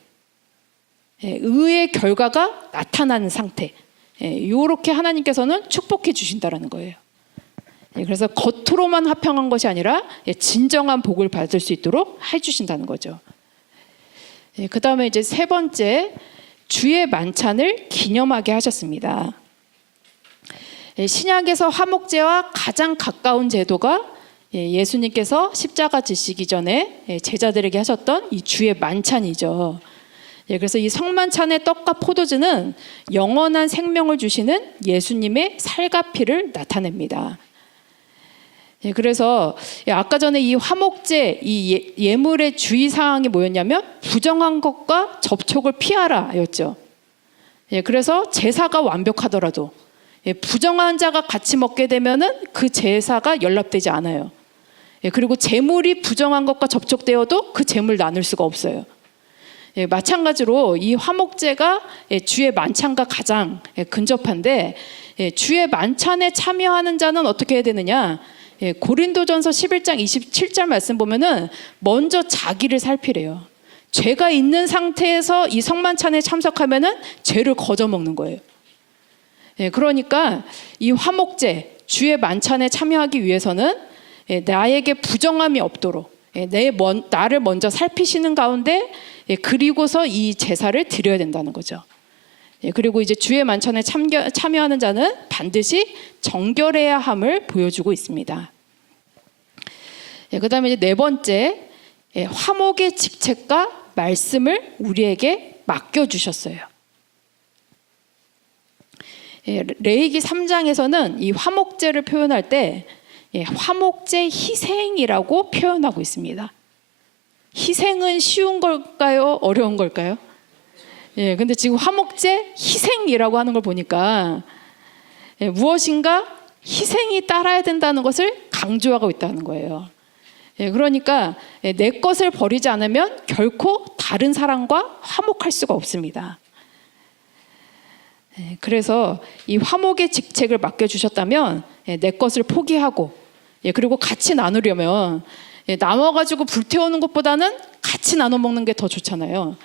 의의 결과가 나타나는 상태, 이렇게 하나님께서는 축복해 주신다라는 거예요. 그래서 겉으로만 화평한 것이 아니라 진정한 복을 받을 수 있도록 해주신다는 거죠. 그 다음에 이제 세 번째, 주의 만찬을 기념하게 하셨습니다. 신약에서 화목제와 가장 가까운 제도가 예수님께서 십자가 지시기 전에 제자들에게 하셨던 이 주의 만찬이죠. 그래서 이 성만찬의 떡과 포도주는 영원한 생명을 주시는 예수님의 살과 피를 나타냅니다. 그래서 아까 전에 이 화목제, 이 예물의 주의사항이 뭐였냐면 부정한 것과 접촉을 피하라 였죠. 그래서 제사가 완벽하더라도 부정한 자가 같이 먹게 되면은 그 제사가 연락되지 않아요. 그리고 제물이 부정한 것과 접촉되어도 그 제물 나눌 수가 없어요. 마찬가지로 이 화목제가 주의 만찬과 가장 근접한데, 주의 만찬에 참여하는 자는 어떻게 해야 되느냐? 고린도전서 11장 27절 말씀 보면은 먼저 자기를 살피래요. 죄가 있는 상태에서 이 성만찬에 참석하면은 죄를 거저 먹는 거예요. 그러니까 이 화목제, 주의 만찬에 참여하기 위해서는 나에게 부정함이 없도록 나를 먼저 살피시는 가운데 그리고서 이 제사를 드려야 된다는 거죠. 그리고 이제 주의 만찬에 참여하는 자는 반드시 정결해야 함을 보여주고 있습니다. 그 다음에 이제 네 번째, 화목의 직책과 말씀을 우리에게 맡겨주셨어요. 레위기 3장에서는 이 화목제를 표현할 때 화목제 희생이라고 표현하고 있습니다. 희생은 쉬운 걸까요? 어려운 걸까요? 근데 지금 화목제 희생이라고 하는 걸 보니까 무엇인가 희생이 따라야 된다는 것을 강조하고 있다는 거예요. 그러니까 내 것을 버리지 않으면 결코 다른 사람과 화목할 수가 없습니다. 그래서 이 화목의 직책을 맡겨주셨다면 내 것을 포기하고 그리고 같이 나누려면 나눠가지고 불태우는 것보다는 같이 나눠 먹는 게 더 좋잖아요.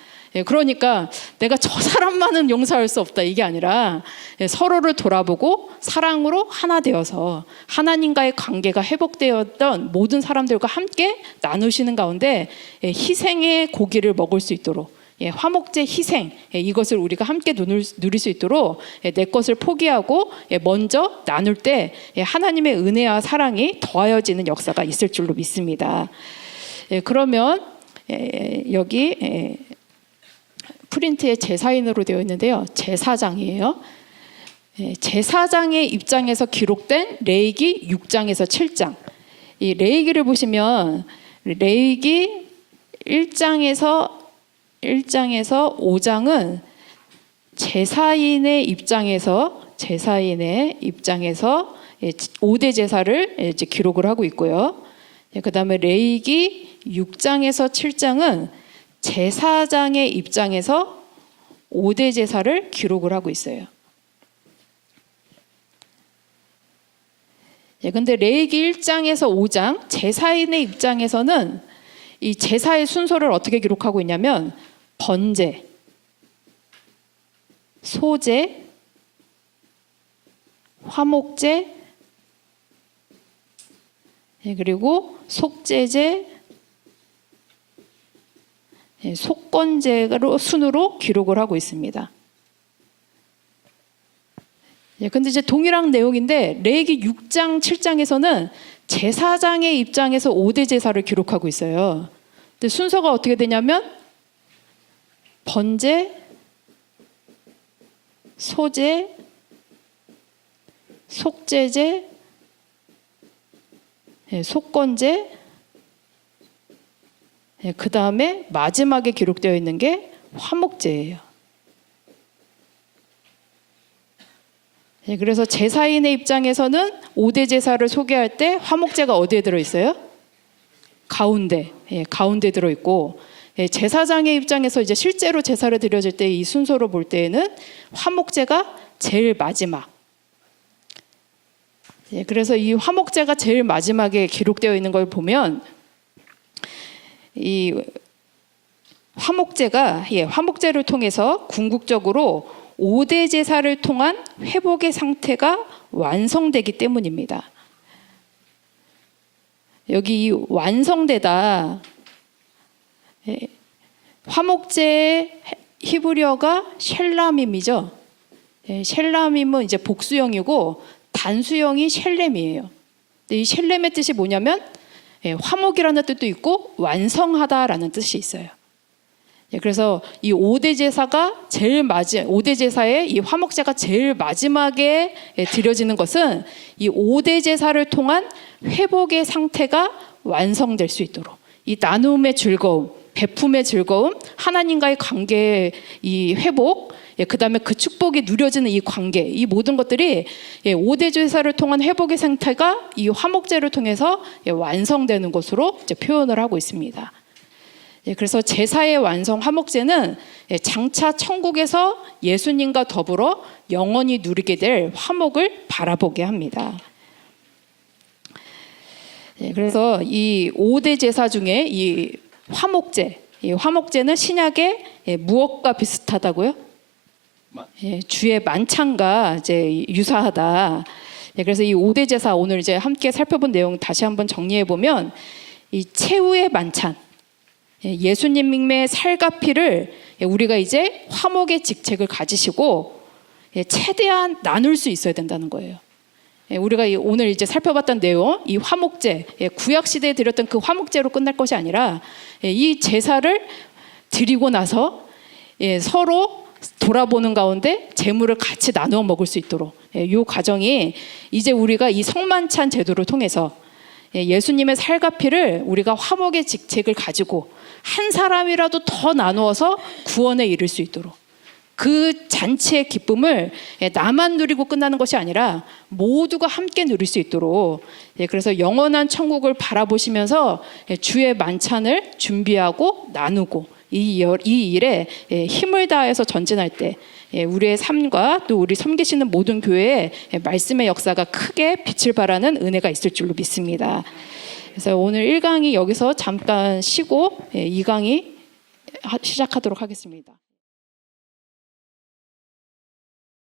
그러니까 내가 저 사람만은 용서할 수 없다 이게 아니라 서로를 돌아보고 사랑으로 하나 되어서 하나님과의 관계가 회복되었던 모든 사람들과 함께 나누시는 가운데 희생의 고기를 먹을 수 있도록 화목제 희생 이것을 우리가 함께 누릴 수 있도록 내 것을 포기하고 먼저 나눌 때 하나님의 은혜와 사랑이 더하여지는 역사가 있을 줄로 믿습니다. 그러면 여기 프린트에 제사인으로 되어 있는데요. 제사장이에요. 제사장의 입장에서 기록된 레위기 6장에서 7장. 이 레위기를 보시면 레위기 1장에서 5장은 제사인의 입장에서 5대 제사를 이제 기록을 하고 있고요. 그다음에 레위기 6장에서 7장은 제사장의 입장에서 5대 제사를 기록을 하고 있어요. 근데 레위기 1장에서 5장 제사인의 입장에서는 이 제사의 순서를 어떻게 기록하고 있냐면 번제, 소제, 화목제, 그리고 속제제, 속건제로 순으로 기록을 하고 있습니다. 근데 이제 동일한 내용인데 레위기 6장, 7장에서는 제사장의 입장에서 5대 제사를 기록하고 있어요. 근데 순서가 어떻게 되냐면 번제, 소제, 속제제, 속건제, 그 다음에 마지막에 기록되어 있는 게 화목제예요. 그래서 제사인의 입장에서는 5대 제사를 소개할 때 화목제가 어디에 들어있어요? 가운데, 가운데 들어있고, 제사장의 입장에서 이제 실제로 제사를 드려질 때 이 순서로 볼 때에는 화목제가 제일 마지막. 그래서 이 화목제가 제일 마지막에 기록되어 있는 걸 보면 이 화목제가 화목제를 통해서 궁극적으로 5대 제사를 통한 회복의 상태가 완성되기 때문입니다. 여기 이 완성되다, 화목제의 히브리어가 셸라밈이죠. 셸라밈은 이제 복수형이고 단수형이 셸렘이에요. 근데 이 셸렘의 뜻이 뭐냐면 화목이라는 뜻도 있고 완성하다라는 뜻이 있어요. 그래서 이 5대 제사가 5대 제사의 이 화목제가 제일 마지막에 드려지는 것은 이 5대 제사를 통한 회복의 상태가 완성될 수 있도록 이 나눔의 즐거움, 베품의 즐거움, 하나님과의 관계의 이 회복, 그 다음에 그 축복이 누려지는 이 관계, 이 모든 것들이 5대 제사를 통한 회복의 상태가 이 화목제를 통해서 완성되는 것으로 이제 표현을 하고 있습니다. 그래서 제사의 완성 화목제는 장차 천국에서 예수님과 더불어 영원히 누리게 될 화목을 바라보게 합니다. 그래서 이 5대 제사 중에 이 화목제, 이 화목제는 신약의 무엇과 비슷하다고요? 주의 만찬과 이제 유사하다. 그래서 이 5대 제사 오늘 이제 함께 살펴본 내용 다시 한번 정리해 보면 이 최후의 만찬, 예수님의 살과 피를 우리가 이제 화목의 직책을 가지시고 최대한 나눌 수 있어야 된다는 거예요. 우리가 오늘 이제 살펴봤던 내용, 이 화목제, 구약 시대에 드렸던 그 화목제로 끝날 것이 아니라 이 제사를 드리고 나서 서로 돌아보는 가운데 재물을 같이 나누어 먹을 수 있도록 이 과정이 이제 우리가 이 성만찬 제도를 통해서 예수님의 살과 피를 우리가 화목의 직책을 가지고 한 사람이라도 더 나누어서 구원에 이를 수 있도록 그 잔치의 기쁨을 나만 누리고 끝나는 것이 아니라 모두가 함께 누릴 수 있도록 그래서 영원한 천국을 바라보시면서 주의 만찬을 준비하고 나누고 이 일에 힘을 다해서 전진할 때 우리의 삶과 또 우리 섬기시는 모든 교회에 말씀의 역사가 크게 빛을 발하는 은혜가 있을 줄로 믿습니다. 그래서 오늘 1강이 여기서 잠깐 쉬고 2강이 시작하도록 하겠습니다.